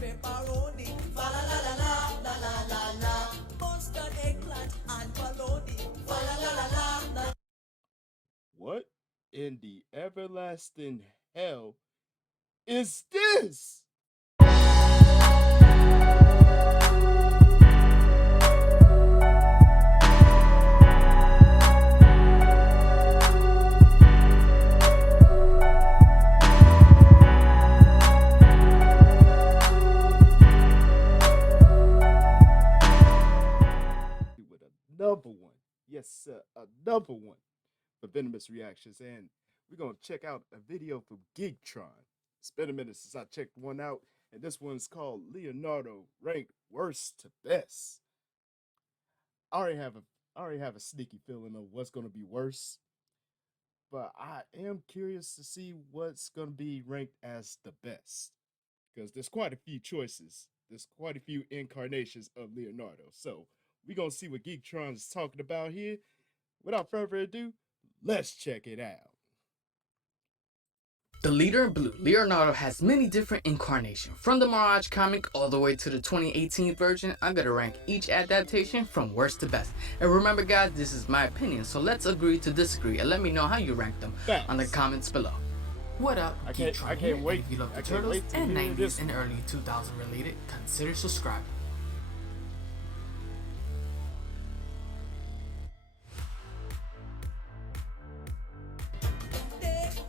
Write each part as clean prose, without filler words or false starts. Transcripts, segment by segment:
pepperoni. Fa la la la la la la la la. Mustard, eggplant, and bologna. Fa la la la la la. What in the everlasting hell is this? With another one. Yes, sir, another one for Venomous reactions. And we're going to check out a video from Geektron. It's been a minute since I checked one out, and this one's called Leonardo ranked worst to best. I already have a I already have a sneaky feeling of what's going to be worse, but I am curious to see what's going to be ranked as the best because there's quite a few choices. There's quite a few incarnations of Leonardo. So we're going to see what Geektron is talking about here. Without further ado, let's check it out. The leader in blue, Leonardo, has many different incarnations. From the Mirage comic all the way to the 2018 version, I'm gonna rank each adaptation from worst to best. And remember guys, this is my opinion, so let's agree to disagree and let me know how you rank them on the comments below. What up, Geektron? I can't wait. If you love the Turtles and 90s and early 2000 related, consider subscribing.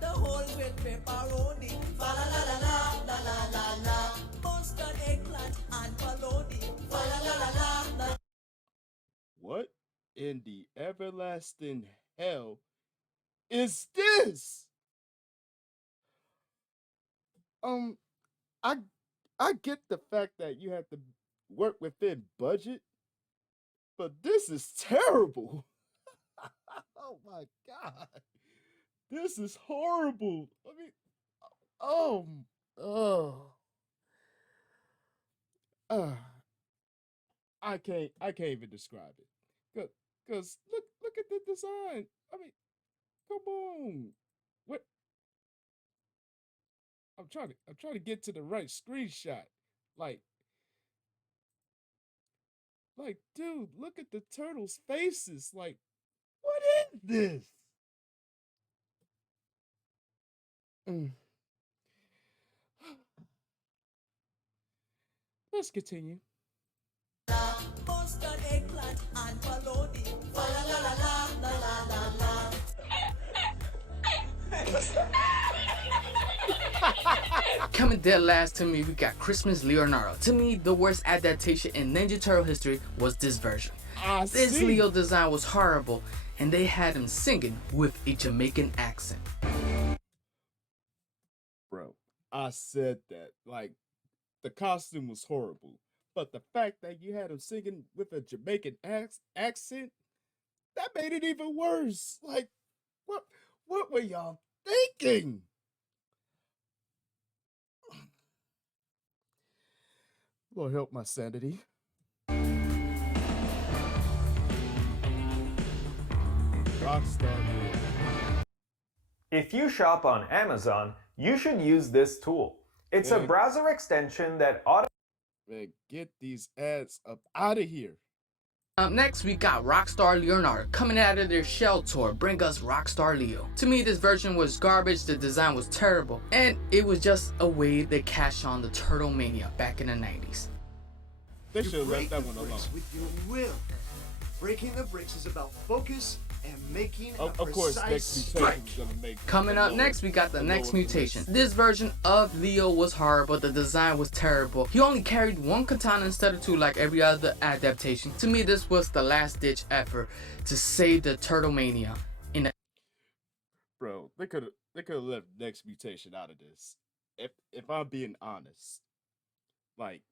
The whole with pepperoni. Fa la la la la la la la la. Mustard, eggplant, and bologna. Fa la la la la la. What in the everlasting hell is this? Um, I I get the fact that you have to work within budget, but this is terrible. Oh my god. This is horrible. I mean, oh, oh, uh, I can't even describe it. Cause look at the design. I mean, come on. What I'm trying to get to the right screenshot. Like dude, look at the turtles' faces. Like, what is this? Mm. Let's continue. Mustard, eggplant, and bologna. Fa la la la la la la la. Coming dead last to me, we got Christmas Leonardo. To me, the worst adaptation in Ninja Turtle history was this version. This Leo design was horrible, and they had him singing with a Jamaican accent. Bro, I said that. Like, the costume was horrible, but the fact that you had him singing with a Jamaican accent, that made it even worse. Like, what were y'all thinking? Lord help my sanity. Rockstar. If you shop on Amazon, you should use this tool. It's a browser extension that Man, get these ads up out of here. Up next, we got Rockstar Leonardo coming out of their shell tour, bring us Rockstar Leo. To me, this version was garbage, the design was terrible, and it was just a way they cashed on the Turtle Mania back in the 90s. They should have left that one alone. With your will. Breaking the bricks is about focus and making Of course, next mutation is gonna make. Coming up next, we got the next mutation. This version of Leo was horrible, the design was terrible. He only carried one katana instead of two like every other adaptation. To me, this was the last ditch effort to save the Turtle Mania. Bro, they could have left next mutation out of this. If I'm being honest, like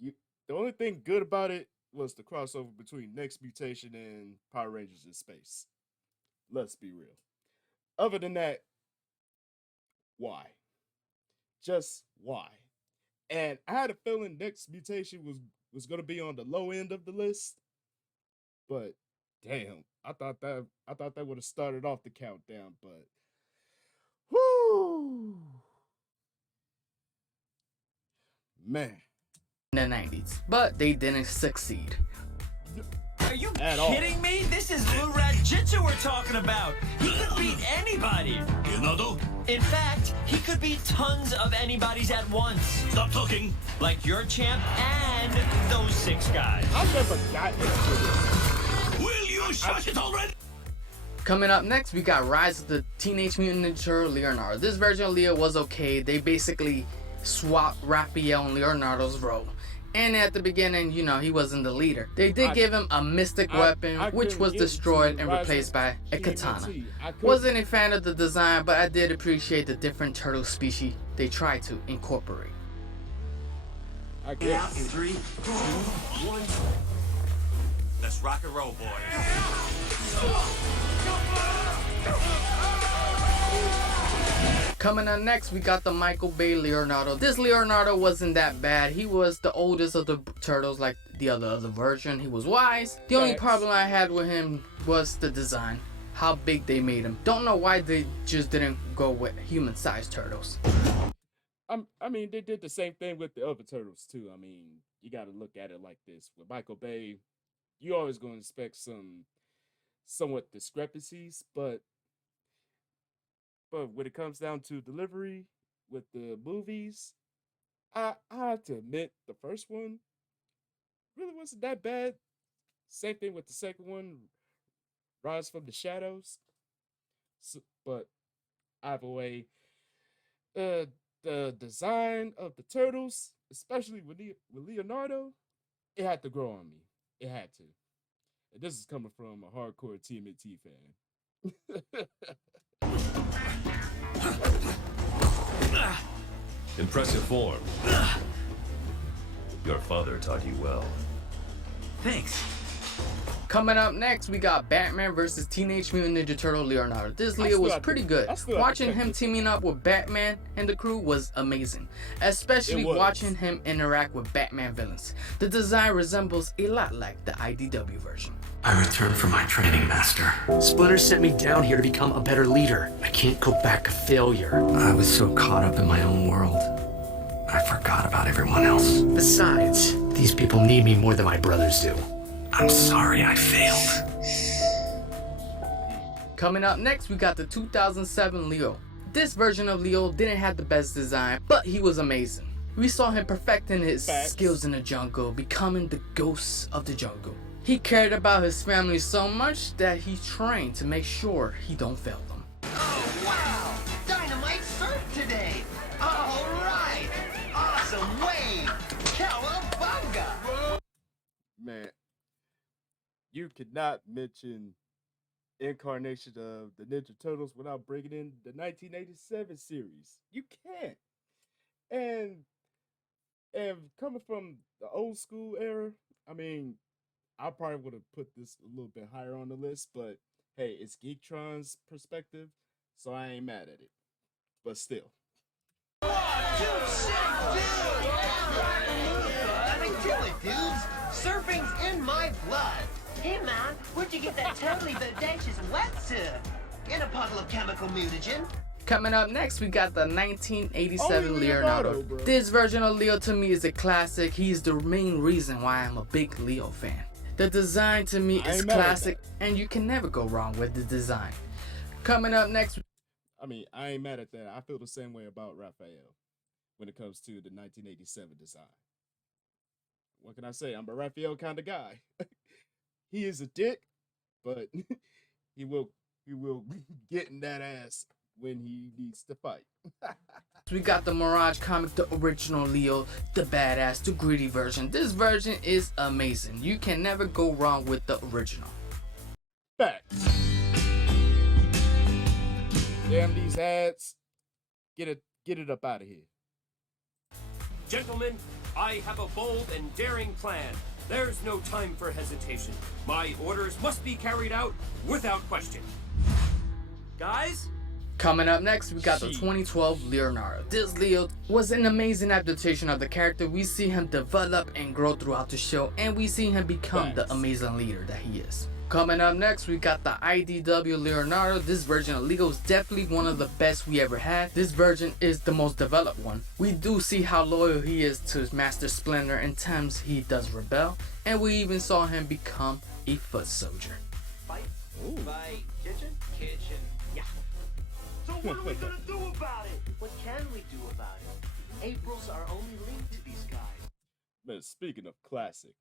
the only thing good about it was the crossover between Next Mutation and Power Rangers in Space. Let's be real. Other than that, why? Just why? And I had a feeling Next Mutation was gonna be on the low end of the list, but damn, I thought that would have started off the countdown, but whoo, man. the 90s, but they didn't succeed. Are you At all. kidding me? This is Blue Rat Jitsu we're talking about. He could beat anybody. Leonardo, In fact, he could beat tons of anybody's at once. stop talking. Like your champ and those 6 guys. I've never gotten into this. Will you shut it already? Coming up next, we got Rise of the Teenage Mutant Ninja Turtle Leonardo. This version of Leo was okay. They basically swapped Raphael and Leonardo's role. And at the beginning, you know, he wasn't the leader. They did give him a mystic weapon, which couldn't was get destroyed into and Rise replaced of by a TMNT. katana. I couldn't- Wasn't a fan of the design, but I did appreciate the different turtle species they tried to incorporate. I Out guess. in 3, 2, 1. Let's rock and roll, boys. Coming up next, we got the Michael Bay Leonardo. This Leonardo wasn't that bad. He was the oldest of the turtles, like the other version. He was wise. The only Facts. problem I had with him was the design, how big they made him. Don't know why they just didn't go with human-sized turtles. I mean, they did the same thing with the other turtles too. I mean, you got to look at it like this. With Michael Bay, you always going to expect some somewhat discrepancies, but when it comes down to delivery with the movies, I have to admit the first one really wasn't that bad. Same thing with the second one, Rise from the Shadows. But either way, the design of the turtles, especially with Leonardo, it had to grow on me. It had to. And this is coming from a hardcore TMNT fan. Impressive form. Your father taught you well. Thanks. Coming up next, we got Batman versus Teenage Mutant Ninja Turtle Leonardo. This Leo was pretty good. Watching him teaming up with Batman and the crew was amazing, especially It was. watching him interact with Batman villains. The design resembles a lot like the IDW version. I returned from my training, Master. Splinter sent me down here to become a better leader. I can't go back a failure. I was so caught up in my own world, I forgot about everyone else. Besides, these people need me more than my brothers do. I'm sorry I failed. Coming up next, we got the 2007 Leo. This version of Leo didn't have the best design, but he was amazing. We saw him perfecting his Facts. skills in the jungle, becoming the ghost of the jungle. He cared about his family so much that he trained to make sure he don't fail them. Oh, wow! Dynamite surf today! All right! Awesome wave! Cowabunga! Man, you could not mention incarnation of the Ninja Turtles without bringing in the 1987 series. You can't. And coming from the old school era, I mean, I probably would have put this a little bit higher on the list, but hey, it's Geektron's perspective, so I ain't mad at it. But still. Let me do it, dudes! Surfing's in my blood! Hey, man, where'd you get that totally bodacious wetsuit? In a puddle of chemical mutagen. Coming up next, we got the 1987 Only Leonardo. Leonardo, bro. This version of Leo to me is a classic. He's the main reason why I'm a big Leo fan. The design to me I is ain't mad at classic, and you can never go wrong with the design. Coming up next, I mean, I ain't mad at that. I feel the same way about Raphael when it comes to the 1987 design. What can I say? I'm a Raphael kind of guy. He is a dick, but he will get in that ass when he needs to fight. we got the Mirage comic, the original Leo, the badass, the greedy version. This version is amazing. You can never go wrong with the original. Facts. Damn these ads. Get it up out of here. Gentlemen, I have a bold and daring plan. There's no time for hesitation. My orders must be carried out without question. Guys? Coming up next, we got the 2012 Leonardo. This Leo was an amazing adaptation of the character. We see him develop and grow throughout the show, and we see him become the amazing leader that he is. Coming up next, we got the IDW Leonardo. This version of Leo is definitely one of the best we ever had. This version is the most developed one. We do see how loyal he is to his Master Splinter, and times he does rebel, and we even saw him become a foot soldier. Fight? Fight. Kitchen. Yeah. So what are we gonna do about it? What can we do about it? April's our only link to these guys. Man, speaking of classic,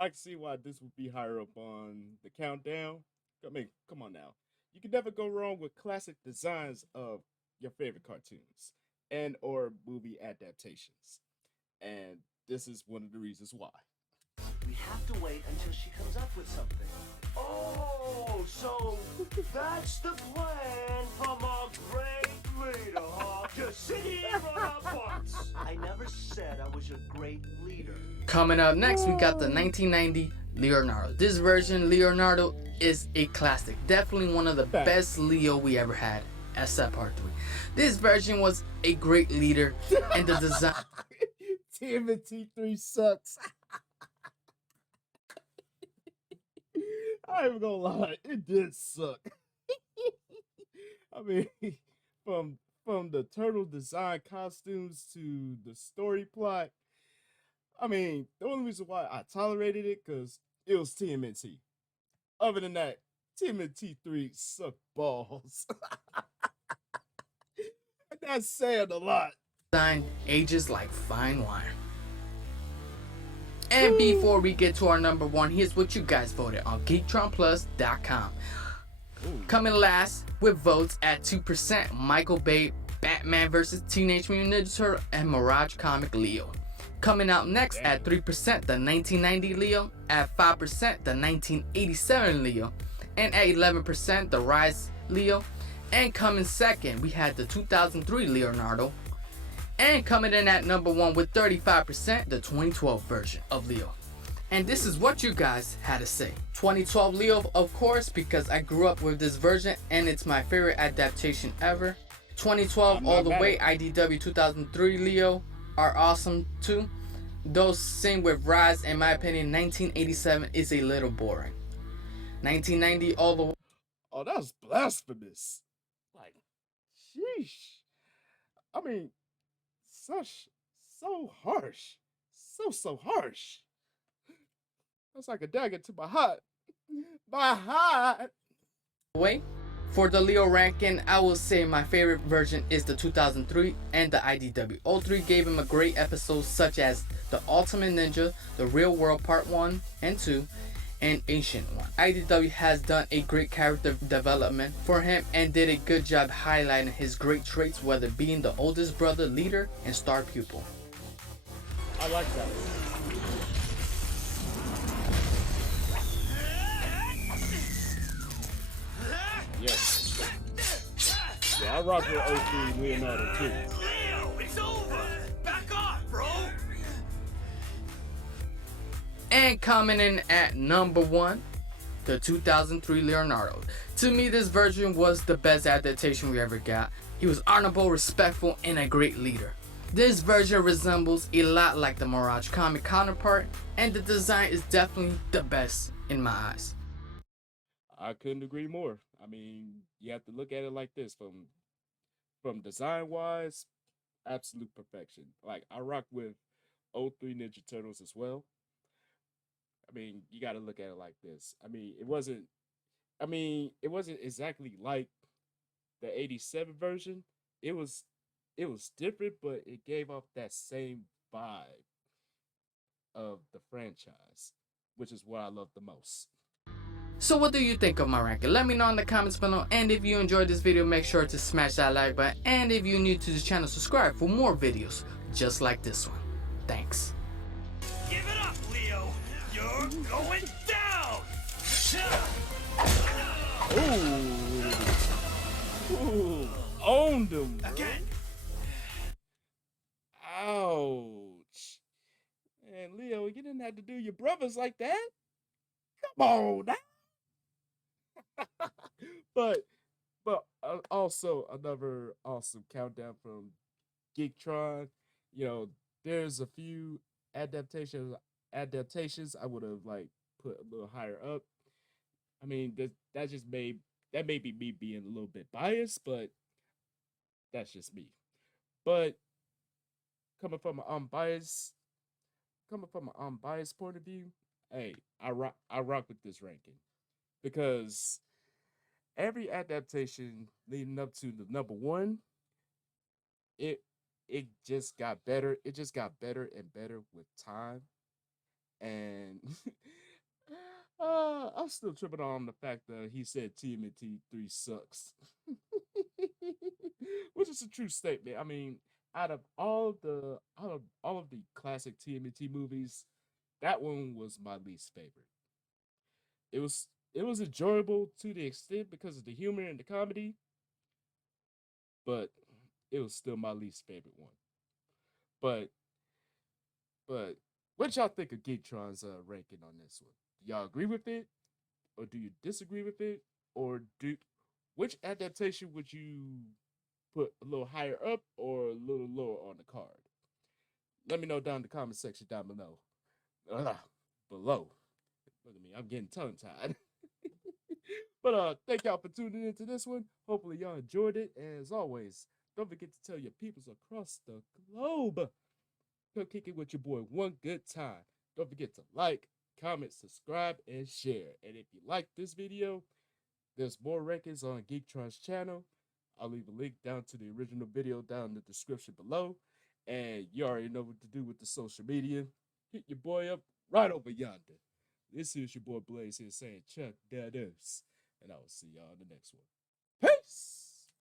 I can see why this would be higher up on the countdown. I mean, come on now. You can never go wrong with classic designs of your favorite cartoons and or movie adaptations. And this is one of the reasons why. We have to wait until she comes up with something. Oh, so that's the plan from our great leader, huh? To sit here on our butts. I never said I was a great leader. Coming up next, we got the 1990 Leonardo. This version, Leonardo, is a classic. Definitely one of the best Leo we ever had, except Part 3. This version was a great leader, and the design... TMNT3 sucks. I ain't gonna lie, it did suck. I mean, from the turtle design costumes to the story plot, I mean, the only reason why I tolerated it because it was TMNT. Other than that, TMNT3 sucked balls. That's saying a lot. Design ages like fine wine. And before we get to our number one, here's what you guys voted on GeektronPlus.com. Coming last with votes at 2%, Michael Bay, Batman vs. Teenage Mutant Ninja Turtle, and Mirage Comic Leo. Coming out next at 3%, the 1990 Leo, at 5%, the 1987 Leo, and at 11%, the Rise Leo. And coming second, we had the 2003 Leonardo. And coming in at number one with 35%, the 2012 version of Leo. And this is what you guys had to say. 2012 Leo, of course, because I grew up with this version and it's my favorite adaptation ever. 2012 all the way, IDW 2003 Leo are awesome too. Those same with Rise, in my opinion, 1987 is a little boring. 1990 all the way. Oh, that's blasphemous. Like, sheesh. I mean, so harsh. So harsh. That's like a dagger to my heart. My heart. Wait, for the Leo ranking, I will say my favorite version is the 2003 and the IDW. All three gave him a great episodes such as the Ultimate Ninja, the Real World Part 1 and 2, and Ancient One. IDW has done a great character development for him and did a good job highlighting his great traits, whether being the oldest brother, leader, and star pupil. I like that. Yes. Yeah, I rock with 03 Leonardo too. Leo, it's over. Back off, bro. And coming in at number one, the 2003 Leonardo. To me, this version was the best adaptation we ever got. He was honorable, respectful, and a great leader. This version resembles a lot like the Mirage comic counterpart, and the design is definitely the best in my eyes. I couldn't agree more. I mean, you have to look at it like this: from design wise, absolute perfection. Like, I rock with 03 Ninja Turtles as well. I mean, you got to look at it like this. I mean, it wasn't exactly like the 87 version. It was different, but it gave off that same vibe of the franchise, which is what I love the most. So what do you think of my ranking? Let me know in the comments below, and if you enjoyed this video, make sure to smash that like button, and if you're new to the channel, subscribe for more videos just like this one. Thanks. Give it up, Leo. You're going down. Ooh, owned him. Again. Ouch. And Leo, you didn't have to do your brothers like that. Come on now. but also another awesome countdown from Geektron. You know, there's a few adaptations I would have like put a little higher up. I mean, that may be me being a little bit biased, but that's just me. But coming from an unbiased point of view, hey, I rock with this ranking because every adaptation leading up to the number one, it it just got better. It just got better and better with time. And I'm still tripping on the fact that he said TMNT 3 sucks. Which is a true statement. I mean, out of all of the classic TMNT movies, that one was my least favorite. It was enjoyable to the extent because of the humor and the comedy, but it was still my least favorite one. But but what y'all think of Geektron's ranking on this one? Do y'all agree with it, or do you disagree with it, or do which adaptation would you put a little higher up or a little lower on the card? Let me know down in the comment section down below. Below. Look at me, I'm getting tongue tied. But thank y'all for tuning into this one. Hopefully y'all enjoyed it. And as always, don't forget to tell your peoples across the globe. Come kick it with your boy one good time. Don't forget to like, comment, subscribe, and share. And if you like this video, there's more rankings on Geektron's channel. I'll leave a link down to the original video down in the description below. And you already know what to do with the social media. Hit your boy up right over yonder. This is your boy Blaze here saying Chuck that is. And I will see y'all in the next one.